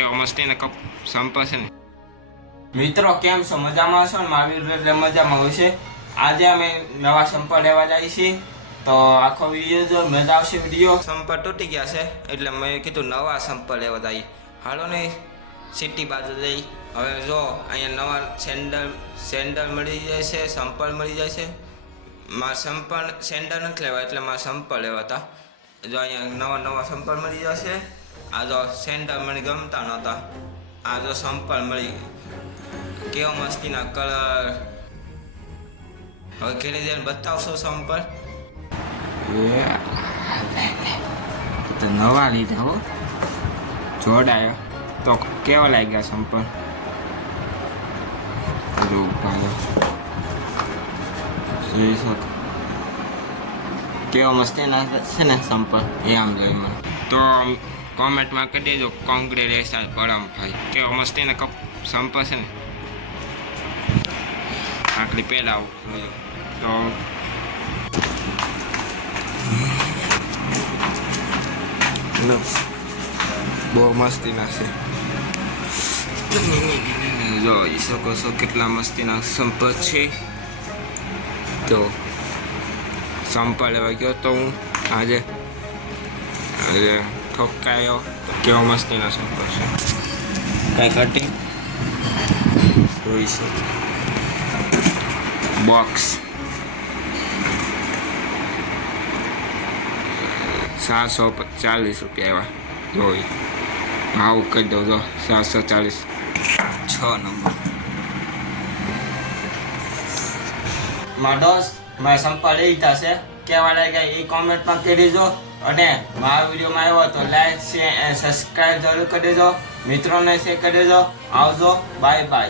કેવો મસ્તીને કપ સંપર છે ને મિત્રો કેમ છો? મજામાં છો ને? મારી એટલે મજામાં હોય છે. આજે અમે નવા સંપર લેવા જઈએ છીએ, તો આખો વિડીયો જો મજા આવશે. વિડીયો સંપર તૂટી ગયા છે એટલે મેં કીધું નવા સંપર લેવા જઈએ. હાલો ને સિટી બાજુ જઈ. હવે જો અહીંયા નવા સેન્ડલ મળી જાય છે, સંપર મળી જાય છે. મારા સેન્ડલ નથી લેવા એટલે મારા સંપર લેવા હતા. જો અહીંયા નવા સંપર મળી જશે. આ જો સેન્ડલ મને ગમતા નહોતા, આ જો સંપર મળી. કેવો મસ્તીના કલર. હવે ઘરે જઈને બતાવશો સંપર. તો નવા લીધા હો, જોડાયો તો કેવો લાગ્યા સંપર. જોઈ શકો કેવો મસ્તીના છે ને સંપર. એ આમ જોઈ મને તો કોમેન્ટમાં કહી દેજો કોંગ્રેચ્યુલેશન પરમભાઈ. કેવો મસ્તીના કપ સંપર છે ને. આકડી પહેલા આવું તો બહુ મસ્તીના છે. જોઈ શકો છો કેટલા મસ્તીના સંપર છે. તો સંપર લેવા ગયો તો હું આજે ઠોકાયો. કેવો મસ્તીના સંપર છે. કઈ કટિંગ જોઈ શકો. બોક્સ 740 રૂપિયા આવ્યા. જોઈ ભાવ કરી દઉં તો 740. 6 નંબર. મારા દોસ્ત મારા સંપર લઈ લીધા છે. કેવા લાગ્યા એ કોમેન્ટમાં કહી દેજો. અને મારા વિડીયોમાં આવ્યો તો લાઈક, શેર અને સબસ્ક્રાઈબ જરૂર કરી દેજો. મિત્રોને શેર કરી દેજો. આવજો, બાય બાય.